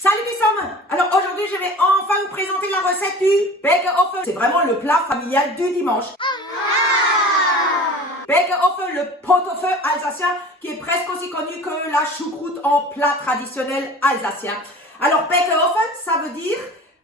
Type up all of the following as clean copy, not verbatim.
Salut les hommes! Alors aujourd'hui je vais enfin vous présenter la recette du Backofen. C'est vraiment le plat familial du dimanche. Backofen, le pot-au-feu alsacien qui est presque aussi connu que la choucroute en plat traditionnel alsacien. Alors Backofen, ça veut dire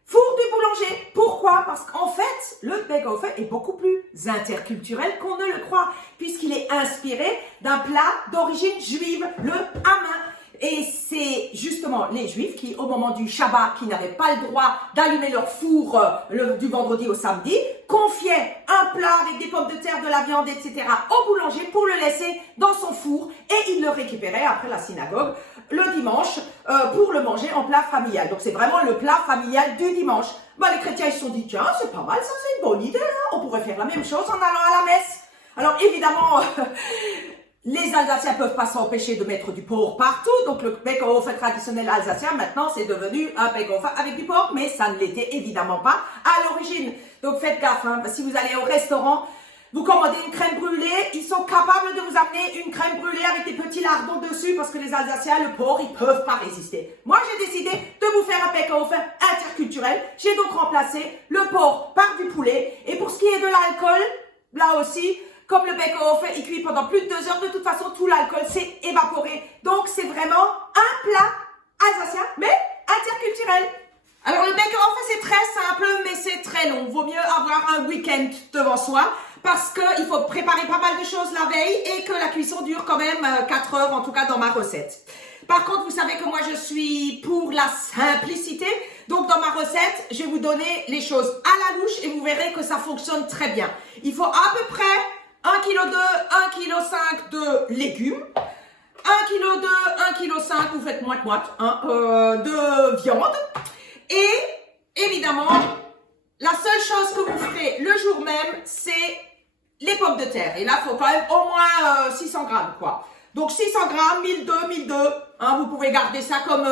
four du boulanger. Pourquoi? Parce qu'en fait, le Backofen est beaucoup plus interculturel qu'on ne le croit, puisqu'il est inspiré d'un plat d'origine juive, le hamin. Et c'est justement les Juifs qui, au moment du Shabbat, qui n'avaient pas le droit d'allumer leur four du vendredi au samedi, confiaient un plat avec des pommes de terre, de la viande, etc. au boulanger pour le laisser dans son four et il le récupérait après la synagogue le dimanche pour le manger en plat familial. Donc c'est vraiment le plat familial du dimanche. Bah, les chrétiens ils se sont dit, tiens, c'est pas mal, ça c'est une bonne idée, hein, on pourrait faire la même chose en allant à la messe. Alors évidemment... les Alsaciens ne peuvent pas s'empêcher de mettre du porc partout, donc le Backofen traditionnel alsacien, maintenant, c'est devenu un Backofen avec du porc, mais ça ne l'était évidemment pas à l'origine. Donc faites gaffe, hein, si vous allez au restaurant, vous commandez une crème brûlée, ils sont capables de vous amener une crème brûlée avec des petits lardons dessus, parce que les Alsaciens, le porc, ils ne peuvent pas résister. Moi, j'ai décidé de vous faire un Backofen interculturel. J'ai donc remplacé le porc par du poulet. Et pour ce qui est de l'alcool, là aussi, comme le Backofen, il cuit pendant plus de 2 heures, de toute façon, tout l'alcool s'est évaporé. Donc, c'est vraiment un plat alsacien, mais interculturel. Alors, le Backofen, c'est très simple, mais c'est très long. Vaut mieux avoir un week-end devant soi, parce qu'il faut préparer pas mal de choses la veille et que la cuisson dure quand même 4 heures, en tout cas dans ma recette. Par contre, vous savez que moi, je suis pour la simplicité. Donc, dans ma recette, je vais vous donner les choses à la louche et vous verrez que ça fonctionne très bien. Il faut à peu près 1,2 kg, 1,5 kg de légumes, 1,2 kg, 1,5 kg, vous faites moite-moite, hein, de viande. Et évidemment, la seule chose que vous ferez le jour même, c'est les pommes de terre. Et là, il faut quand même au moins 600 grammes, quoi. Donc 600 grammes, 1200, hein, vous pouvez garder ça comme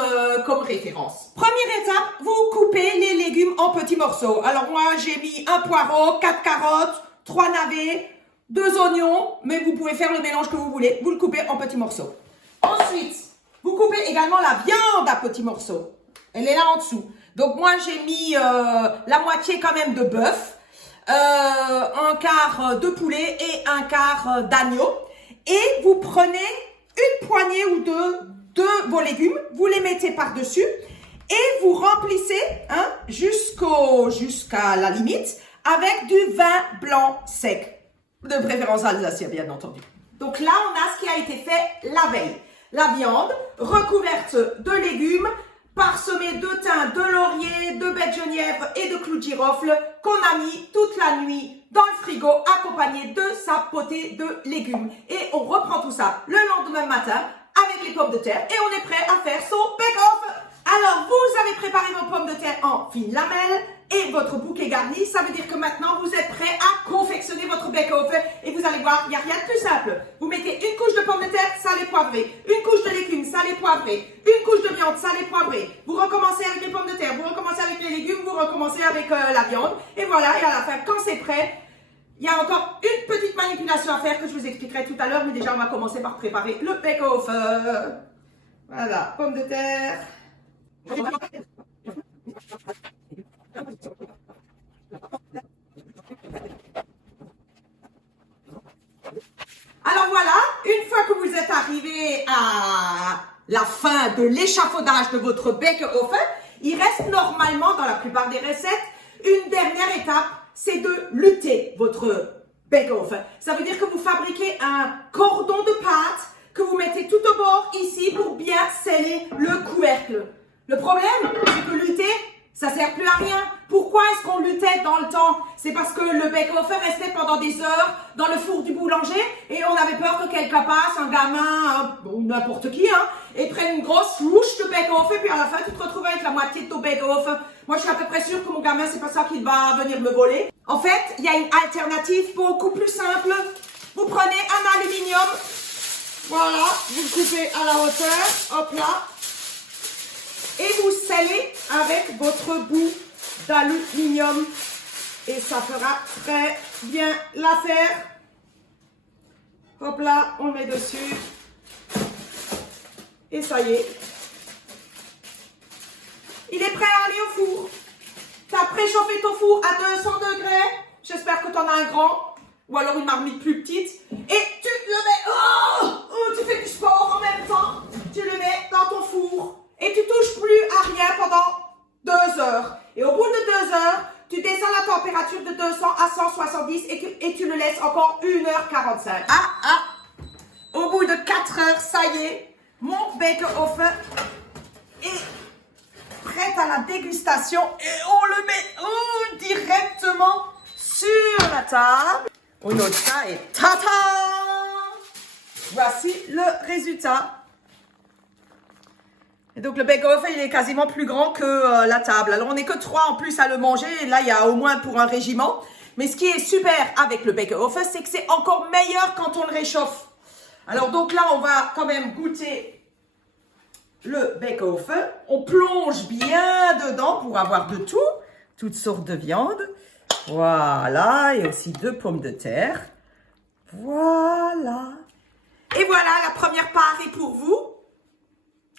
référence. Première étape, vous coupez les légumes en petits morceaux. Alors moi, j'ai mis un poireau, 4 carottes, 3 navets, 2 oignons, mais vous pouvez faire le mélange que vous voulez. Vous le coupez en petits morceaux. Ensuite, vous coupez également la viande à petits morceaux. Elle est là en dessous. Donc moi, j'ai mis la moitié quand même de bœuf, un quart de poulet et un quart d'agneau. Et vous prenez une poignée ou deux de vos légumes, vous les mettez par-dessus et vous remplissez hein, jusqu'à la limite avec du vin blanc sec. De préférence alsacien, bien entendu. Donc là, on a ce qui a été fait la veille. La viande recouverte de légumes, parsemée de thym, de laurier, de baies de genièvre et de clous de girofle qu'on a mis toute la nuit dans le frigo, accompagné de sa potée de légumes. Et on reprend tout ça le lendemain matin avec les pommes de terre et on est prêt à faire son Backofen. Alors, vous avez préparé vos pommes de terre en fines lamelles et votre bouquet garni. Ça veut dire que maintenant, vous êtes prêt à confectionner votre Backofen. Et vous allez voir, il n'y a rien de plus simple. Vous mettez une couche de pommes de terre salée poivrée, une couche de légumes salée poivrée, une couche de viande salée poivrée. Vous recommencez avec les pommes de terre, vous recommencez avec les légumes, vous recommencez avec la viande. Et voilà, et à la fin, quand c'est prêt, il y a encore une petite manipulation à faire que je vous expliquerai tout à l'heure. Mais déjà, on va commencer par préparer le Backofen. Voilà, pommes de terre. Alors voilà, une fois que vous êtes arrivé à la fin de l'échafaudage de votre Backofen, il reste normalement dans la plupart des recettes une dernière étape, c'est de lutter votre Backofen. Ça veut dire que vous fabriquez un cordon de pâte que vous mettez tout au bord ici pour bien sceller le couvercle. Le problème, c'est que lutter, ça sert plus à rien. Pourquoi est-ce qu'on luttait dans le temps? C'est parce que le Backofen restait pendant des heures dans le four du boulanger et on avait peur que quelqu'un passe, un gamin, bon, n'importe qui, hein, et prenne une grosse louche de Backofen puis à la fin tu te retrouves avec la moitié de ton Backofen. Moi je suis à peu près sûre que mon gamin c'est pas ça qu'il va venir me voler. En fait, il y a une alternative beaucoup plus simple. Vous prenez un aluminium, voilà, vous le coupez à la hauteur, hop là. Et vous scellez avec votre bout d'aluminium. Et ça fera très bien l'affaire. Hop là, on met dessus. Et ça y est. il est prêt à aller au four. Tu as préchauffé ton four à 200 degrés. J'espère que tu en as un grand. Ou alors une marmite plus petite. Et tu le mets... tu fais du sport en même temps. Tu le mets dans ton four. Et tu touches plus à rien pendant 2 heures. Et au bout de 2 heures, tu descends la température de 200 à 170 et tu le laisses encore 1h45. Au bout de 4 heures, ça y est, mon bacon au feu est prêt à la dégustation. Et on le met directement sur la table. On note ça et tata! Voici le résultat. Et donc le bacon au feu, il est quasiment plus grand que la table. Alors on n'est que 3 en plus à le manger. Et là, il y a au moins pour un régiment. Mais ce qui est super avec le bacon au feu, c'est que c'est encore meilleur quand on le réchauffe. Alors donc là, on va quand même goûter le bacon au feu. On plonge bien dedans pour avoir de tout. Toutes sortes de viande. Voilà. Et aussi 2 pommes de terre. Voilà. Et voilà, la première part est pour vous.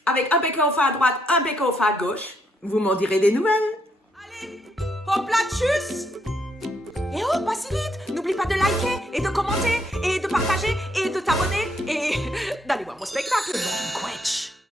Avec un bacon au feu à droite, un bacon au feu à gauche. Vous m'en direz des nouvelles. Allez, hop là, tchuss! Et oh, pas si vite! N'oublie pas de liker et de commenter et de partager et de t'abonner et d'aller voir mon spectacle. Donc,